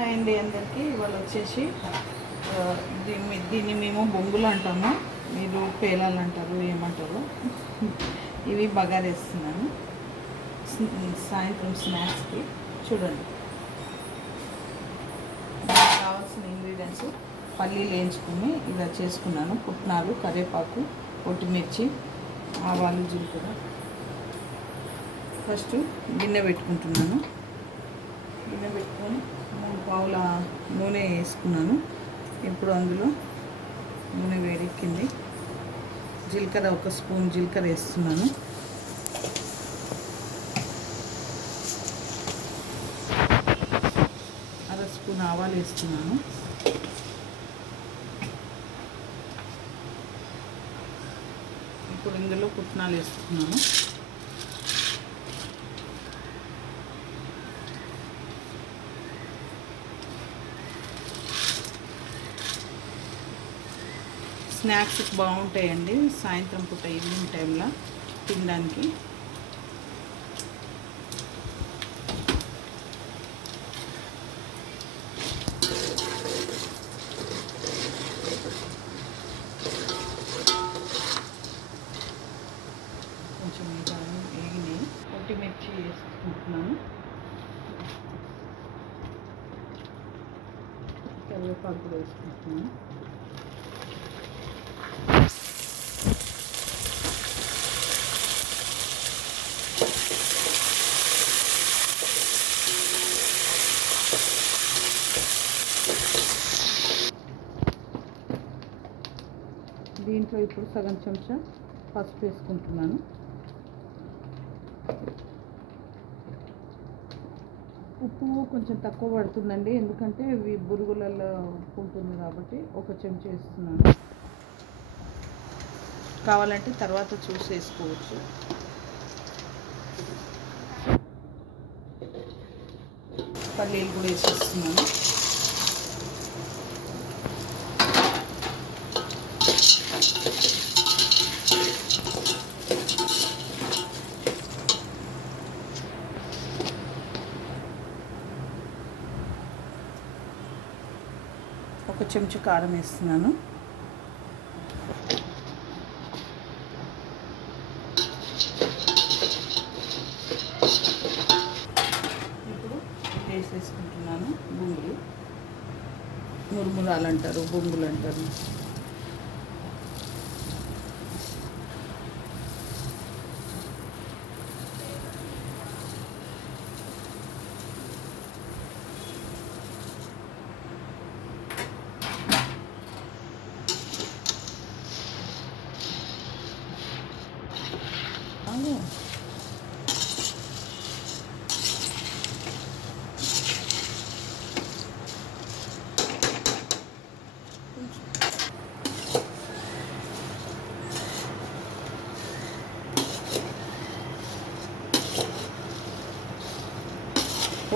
Hi అండి అందరికీ. ఇవాళ వచ్చేసి దీన్ని మేము బొంగులు అంటాము, మీరు పేలాలు అంటారు, ఏమంటారు. ఇవి బగారేస్తున్నాను సాయంత్రం స్నాక్స్కి. చూడండి, కావాల్సిన ఇంగ్రీడియంట్స్ పల్లీలు వేయించుకుని ఇలా చేసుకున్నాను. పుట్నాలు, కరివేపాకు, పొట్టిమిర్చి, ఆవాలు, జీలకర్ర. ఫస్ట్ గిన్నె పెట్టుకుంటున్నాను. గిన్నె పెట్టుకొని 3 పావుల నూనె వేసుకున్నాను. ఇప్పుడు అందులో నూనె వేడెక్కింది. జీలకర్ర 1 స్పూన్ జీలకర్ర వేస్తున్నాను. అర స్పూన్ ఆవాలు వేస్తున్నాను. ఇప్పుడు ఇందులో పుట్నాలు వేస్తున్నాను. స్నాక్స్ బాగుంటాయండి సాయంత్రం పూట, ఈవినింగ్ టైంలో తినడానికి. కొంచెం వేగినాయి. పొట్టిమిర్చి వేసుకుంటున్నాను. కరివేపాకు కూడా వేసుకుంటున్నాను. దీంట్లో ఇప్పుడు సగం చెంచా పసుపు వేసుకుంటున్నాను. ఉప్పు కొంచెం తక్కువ పడుతుందండి, ఎందుకంటే ఇవి బురుగులలో ఉప్పు ఉంటుంది కాబట్టి 1 చెంచా వేస్తున్నాను. కావాలంటే తర్వాత చూసి వేసుకోవచ్చు. పల్లీలు కూడా వేసేస్తున్నాను. ఒక చెంచా కారం వేస్తున్నాను. ఇప్పుడు వేసేసుకుంటున్నాను బొంగులు. మురుమురాలు అంటారు, బొంగులు అంటారు.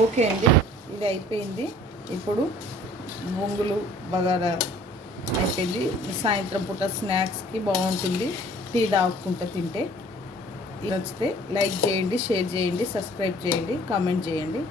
ఓకే అండి, ఇది అయిపోయింది. ఇప్పుడు బొంగులు బగారా అయిపోయింది. సాయంత్రం పూట స్నాక్స్కి బాగుంటుంది, టీ తాగుకుంటూ తింటే. నచ్చితే లైక్ చేయండి, షేర్ చేయండి, సబ్స్క్రైబ్ చేయండి, కామెంట్ చేయండి.